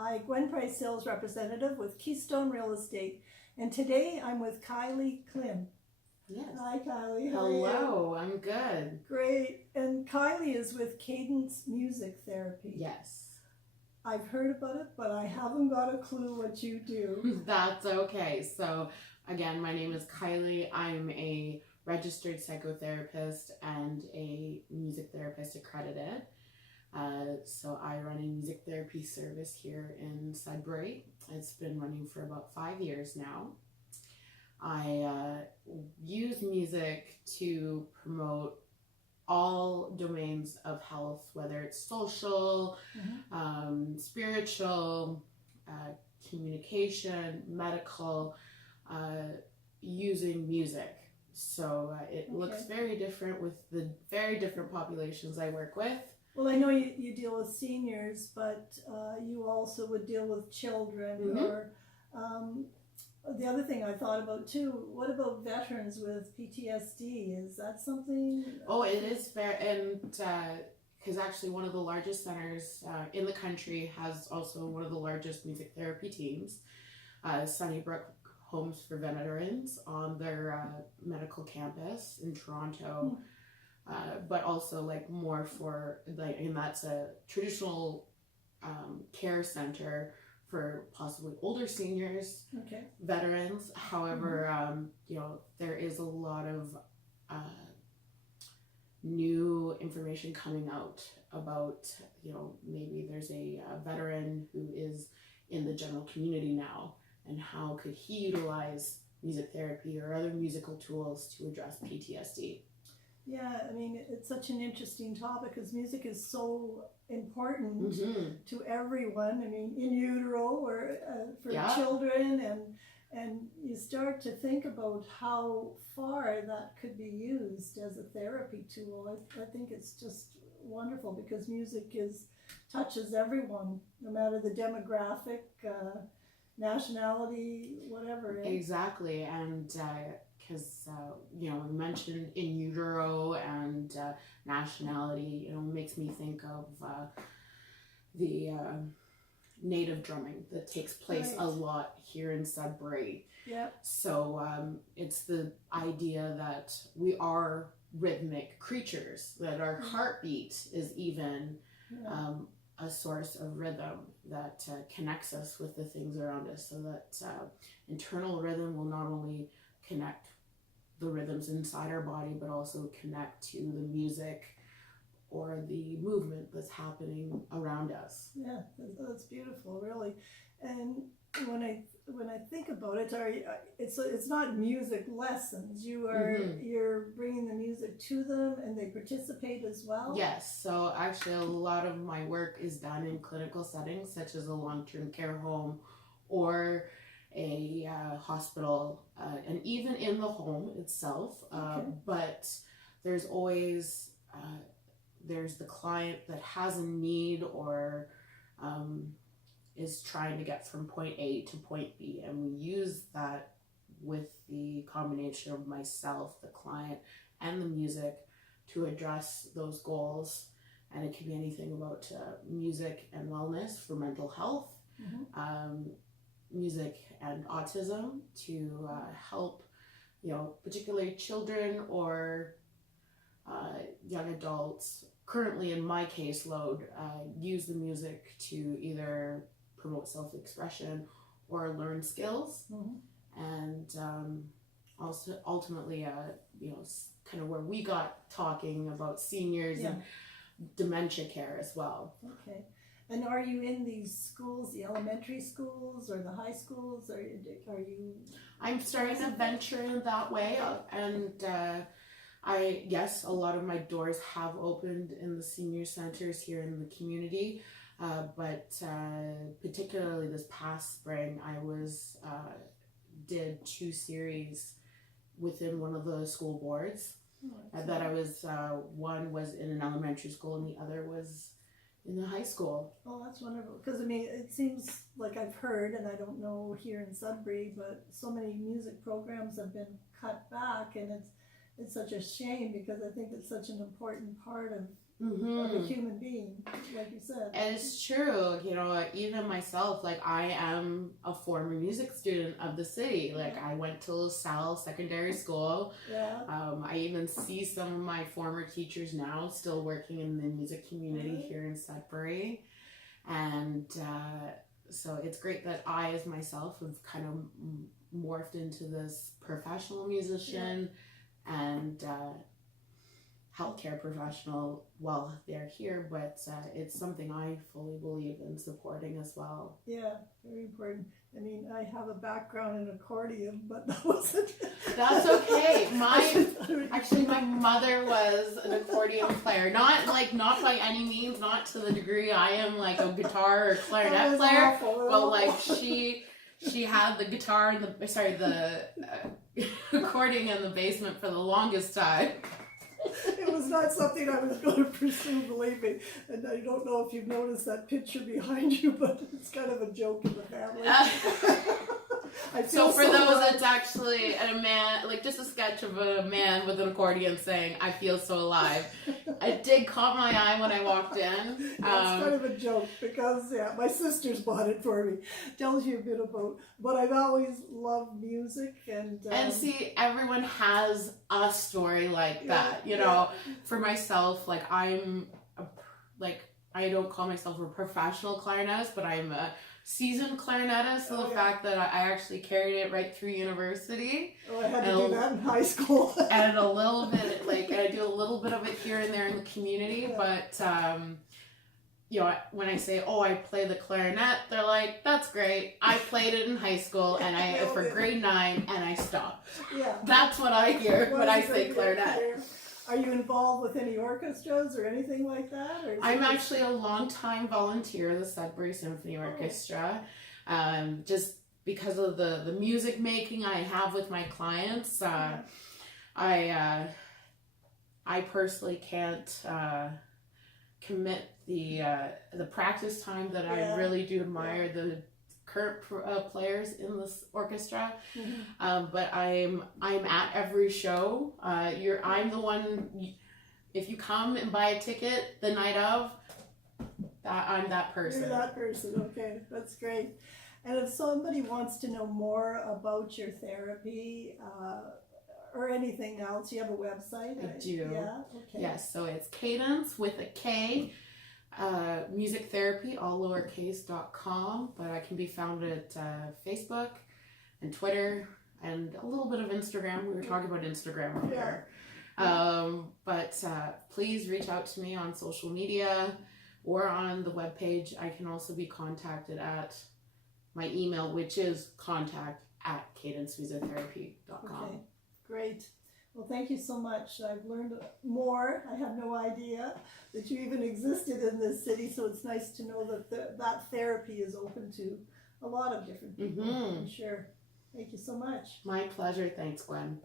Hi, Gwen Price, Sales Representative with Keystone Real Estate. And today I'm with Kylie Klym. Yes. Hi, Kylie. How are you? Hello, I'm good. Great. And Kylie is with Kadence Music Therapy. Yes. I've heard about it, but I haven't got a clue what you do. That's okay. So, again, my name is Kylie. I'm a registered psychotherapist and a music therapist accredited. So I run a music therapy service here in Sudbury. It's been running for about 5 years now. I use music to promote all domains of health, whether it's social, spiritual, communication, medical, using music. So it looks very different with the very different populations I work with. Well, I know you deal with seniors, but you also would deal with children or the other thing I thought about too, what about veterans with PTSD? Is that something? Oh, it is fair. And because actually one of the largest centers in the country has also one of the largest music therapy teams, Sunnybrook Homes for Veterans, on their medical campus in Toronto. But also like more for like, and that's a traditional care center for possibly older seniors, veterans. However, there is a lot of new information coming out about, maybe there's a veteran who is in the general community now, and how could he utilize music therapy or other musical tools to address PTSD. Yeah, I mean, it's such an interesting topic because music is so important to everyone. I mean, in utero or for children, and you start to think about how far that could be used as a therapy tool. I think it's just wonderful because music touches everyone, no matter the demographic, nationality, whatever. Exactly, and because we mentioned in utero and nationality, makes me think of the native drumming that takes place a lot here in Sudbury. So it's the idea that we are rhythmic creatures, that our heartbeat is even a source of rhythm that connects us with the things around us, so that internal rhythm will not only connect the rhythms inside our body, but also connect to the music or the movement that's happening around us. Yeah, that's beautiful, really. And when I think about it, it's not music lessons. You're bringing the music to them, and they participate as well. Yes. So actually, a lot of my work is done in clinical settings, such as a long-term care home or a hospital, and even in the home itself. But there's always there's the client that has a need or is trying to get from point A to point B, and we use that with the combination of myself, the client, and the music to address those goals. And it can be anything about music and wellness for mental health, music and autism to help, particularly children or young adults. Currently in my caseload, use the music to either promote self-expression or learn skills, and also ultimately, kind of where we got talking about seniors and dementia care as well. Okay. And are you in these schools, the elementary schools or the high schools? Are you? I'm starting to venture in that way, and yes, a lot of my doors have opened in the senior centers here in the community, but particularly this past spring, I did 2 series within one of the school boards. That I was one was in an elementary school and the other was in the high school. Oh, that's wonderful. Because I mean, it seems like I've heard, and I don't know here in Sudbury, but so many music programs have been cut back, and it's such a shame because I think it's such an important part of of a human being, like you said. It's true. You know, even myself, like I am a former music student of the city. Like I went to LaSalle Secondary School. Yeah. I even see some of my former teachers now still working in the music community here in Sudbury. And so it's great that I, as myself, have kind of morphed into this professional musician and healthcare professional while they're here, but it's something I fully believe in supporting as well. Yeah, very important. I mean, I have a background in accordion, but that wasn't. That's okay. My mother was an accordion player. Not by any means, not to the degree I am like a guitar or clarinet player, awful. but like she had the guitar and the accordion in the basement for the longest time. It was not something I was going to pursue, believe me. And I don't know if you've noticed that picture behind you, but it's kind of a joke in the family. So for those, it's actually a man, like just a sketch of a man with an accordion saying, "I feel so alive." It did caught my eye when I walked in. It's kind of a joke because, my sisters bought it for me. Tells you a bit about, but I've always loved music and see, everyone has a story like that, you know. For myself, like I don't call myself a professional clarinetist, but I'm a seasoned clarinetist, so the fact that I actually carried it right through university. Oh, I had to do that in high school. And a little bit, and I do a little bit of it here and there in the community, but you know, when I say, "Oh, I play the clarinet," they're like, "That's great. I played it in high school, and for grade 9, and I stopped." Yeah, that's what I hear when I say clarinet. Are you involved with any orchestras or anything like that? Or I'm actually a long-time volunteer of the Sudbury Symphony Orchestra. Just because of the music making I have with my clients, I personally can't commit the practice time that I really do admire the current players in this orchestra. But I'm at every show. I'm the one. If you come and buy a ticket the night of, I'm that person. You're that person. Okay, that's great. And if somebody wants to know more about your therapy or anything else, you have a website? I do. Yeah. Okay. Yes. So it's Kadence with a K. Music therapy, all lowercase.com, but I can be found at Facebook and Twitter and a little bit of Instagram. We were talking about Instagram earlier. But please reach out to me on social media or on the webpage. I can also be contacted at my email, which is contact@cadencemusictherapy.com. Okay, great. Well, thank you so much. I've learned more. I had no idea that you even existed in this city, so it's nice to know that that therapy is open to a lot of different people. I'm sure. Thank you so much. My pleasure. Thanks, Gwen.